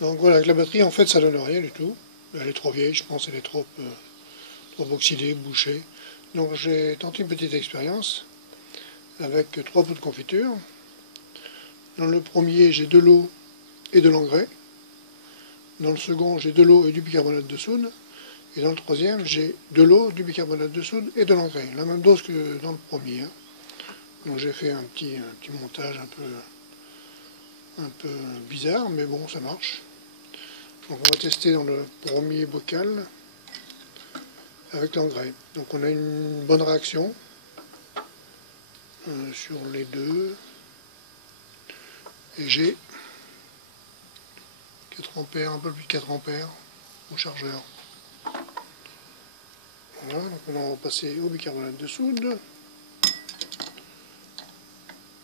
Donc voilà, avec la batterie, en fait, ça donne rien du tout. Elle est trop vieille, je pense, elle est trop oxydée, bouchée. Donc j'ai tenté une petite expérience avec 3 pots de confiture. Dans le premier, j'ai de l'eau et de l'engrais. Dans le second, j'ai de l'eau et du bicarbonate de soude. Et dans le troisième, j'ai de l'eau, du bicarbonate de soude et de l'engrais. La même dose que dans le premier. Donc j'ai fait un petit montage un peu bizarre, mais bon, ça marche. Donc on va tester dans le premier bocal avec l'engrais. Donc on a une bonne réaction sur les deux. Et j'ai 4 ampères, un peu plus de 4 ampères au chargeur. Voilà, donc on va passer au bicarbonate de soude.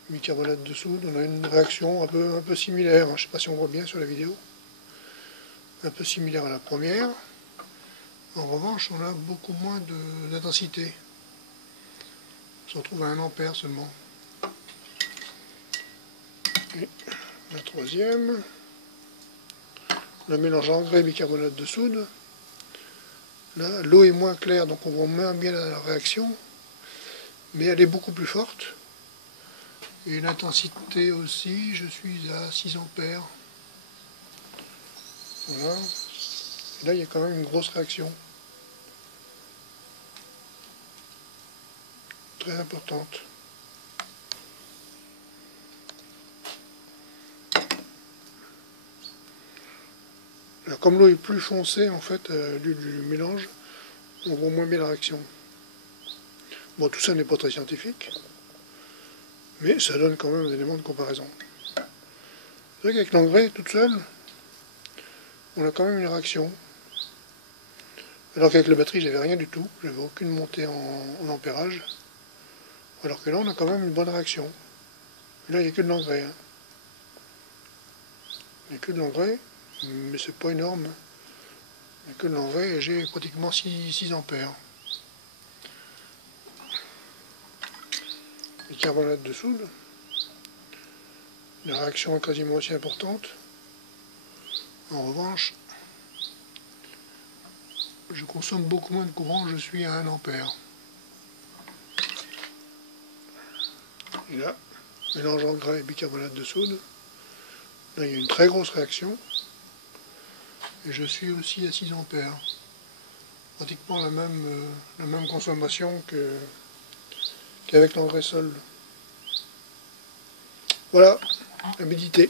Bicarbonate de soude, on a une réaction un peu similaire, hein. Je ne sais pas si on voit bien sur la vidéo. Un peu similaire à la première. En revanche, on a beaucoup moins d'intensité. On se retrouve à 1 ampère seulement. Et la troisième, le mélange engrais et bicarbonate de soude. Là, l'eau est moins claire, donc on voit moins bien la réaction, mais elle est beaucoup plus forte. Et l'intensité aussi, je suis à 6 ampères. Voilà. Et là, il y a quand même une grosse réaction. Très importante. Alors, comme l'eau est plus foncée, en fait, du mélange, on voit moins bien la réaction. Bon, tout ça n'est pas très scientifique, mais ça donne quand même un élément de comparaison. C'est vrai qu'avec l'engrais, toute seule, on a quand même une réaction. Alors qu'avec la batterie, j'avais rien du tout, j'avais aucune montée en ampérage. Alors que là, on a quand même une bonne réaction. Et là, il n'y a que de l'engrais. Hein. Il n'y a que de l'engrais, mais c'est pas énorme. Il n'y a que de l'engrais et j'ai pratiquement 6 ampères. Bicarbonate de soude. La réaction est quasiment aussi importante. En revanche, je consomme beaucoup moins de courant, je suis à 1 ampère. Et là, mélange engrais et bicarbonate de soude. Là, il y a une très grosse réaction. Et je suis aussi à 6 ampères. Pratiquement la même consommation qu'avec l'engrais seul. Voilà, à méditer.